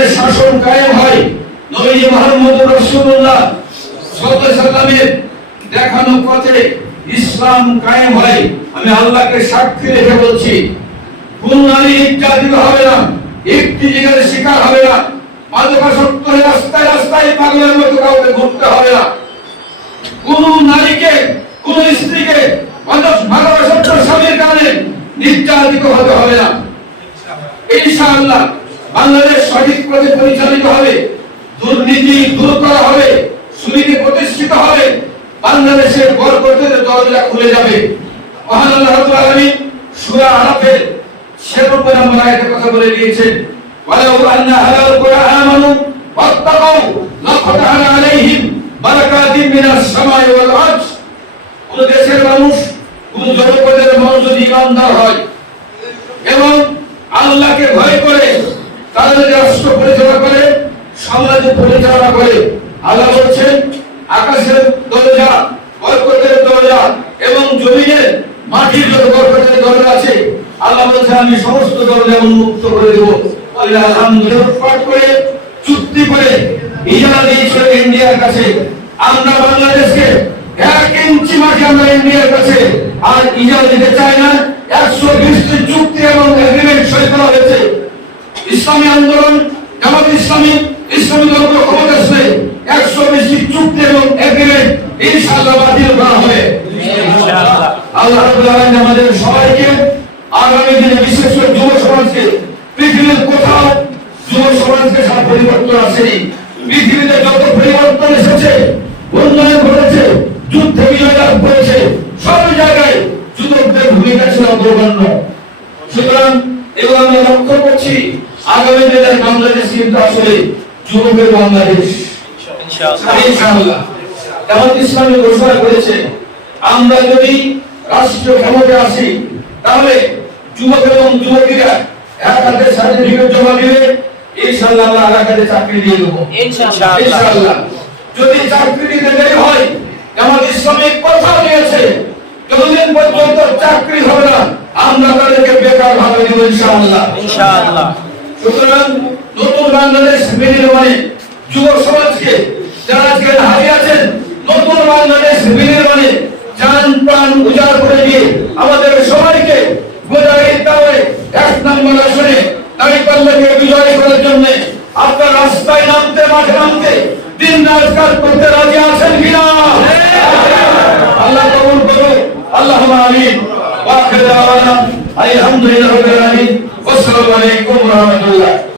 কোরআনের শাসন কায়েম হয়, নবী মুহাম্মদ রাসূলুল্লাহ সাল্লাল্লাহু আলাইহি সাল্লামের দেখানো পথে ইসলাম কায়েম হয়, আমি আল্লাহকে সাক্ষী রেখে বলছি, কোন নারী নির্যাতিত হবে না, ইফতিজিরের শিকার হবে না, মাদকাসক্তের রাস্তায় রাস্তায় পাগলের মতো কাউকে ঘুরতে হবে না, কোন নারীকে কোন স্ত্রীকে মাদকাসক্ত স্বামীর কারণে নির্যাতিত হতে হবে না। ইনশাআল্লাহ বাংলাদেশ সঠিক পথে পরিচালিত হবে, দুর্নীতি দূর করা হবে, সুনীতি প্রতিষ্ঠিত হবে, বাংলাদেশের বরকতের দরজা খুলে যাবে। মহান আল্লাহ রাব্বুল আলামিন সূরা আরাফের 96 নম্বর আয়াতে কথা বলে দিয়েছেন, ওয়ালাউ আন্না আহলাল কুরআ আমানু ওয়াত্তাকাউ লাফাতাহনা আলাইহিম বারাকাতিন মিনাস সামাই ওয়াল আরজ। কোন দেশের মানুষ, কোন জনপদের মানুষ যদি ইমানদার হয় এবং আল্লাহকে ভয় করে তারা যদি রাষ্ট্র পরিচালনা করে, সমাজ পরিচালনা করে, আল্লাহ বলছেন আকাশের দরজা, বরকতের দরজা এবং জমিনের মাটির যত বরকতের দরজা আছে, আল্লাহ বলছেন আমি সমস্ত দরজা উন্মুক্ত করে দেব। আল্লাহ আলহামদুলিল্লাহ পাঠ করে চুক্তি করে ইজারা দিয়েছিল ইন্ডিয়ার কাছে। আমরা বাংলাদেশকে 1 ইঞ্চি মাটি আমরা ইন্ডিয়ার কাছে আর ইজারা দিতে চাই না। 120টি চুক্তি এবং এগ্রিমেন্ট সই করা হয়েছে। ইসলামী আন্দোলন, জামাত ইসলামী, ইসলামী দলগুলো ক্ষমতা আসলে 120টি চুক্তি এবং এগ্রিমেন্ট ইনশাআল্লাহ বাতিল করা হবে ইনশাআল্লাহ। আল্লাহ রাব্বুল আলামিন আমাদের সবাইকে আগামী দিনে, বিশেষ করে যুব সমাজকে, পৃথিবীর কোথাও যুব সমাজকে সারা পরিবর্তন আসেনি। পৃথিবীতে যত পরিবর্তন এসেছে, উন্নয়ন ঘটেছে, যুদ্ধে বিজয় লাভ করেছে, সব জায়গায় যুবকদের ভূমিকা ছিল অগ্রগণ্য। সুতরাং এগুলো আমরা লক্ষ্য করছি, আগামী দিনের বাংলাদেশ কিন্তু আসলে যুবকের বাংলাদেশ ইনশাআল্লাহ। জামাত ইসলামী ঘোষণা করেছে আমরা যদি রাষ্ট্রীয় ক্ষমতায় আসি তাহলে যুবক এবং যুবতীরা এক হাতে সার্টিফিকেট জমা দিবে, ইনশাআল্লাহ আমরা আর এক হাতে চাকরি দিয়ে দেবো ইনশাআল্লাহ। যদি চাকরি দিতে দেরি হয়, জামাত ইসলামী কথা দিয়েছে যতদিন পর্যন্ত চাকরি হবে না আমরা তাদেরকে বেকার ভাবে দেব ইনশাআল্লাহ। সুতরাং নতুন বাংলাদেশ বিনির্মাণে যুব সমাজকে যারা আজকে হারিয়ে আছেন, নতুন বাংলাদেশ বিনির্মাণে জান প্রাণ উজাড় করে দিয়ে আমাদের সবাইকে গোদাগাড়িতে 1 নম্বর আসনে দাঁড়িপাল্লাকে বিজয় করার জন্য আপনার রাস্তায় নামতে, মাঠে নামতে, দিন রাত কাজ করতে রাজি আছেন কিনা? আল্লাহ কবুল করুন। আল্লাহুম্মা আমিন। ওয়া আখিরু দাওয়ানা আলহামদুলিল্লাহি রাব্বিল আলামিন। আসসালামু আলাইকুম ওয়া রাহমাতুল্লাহ।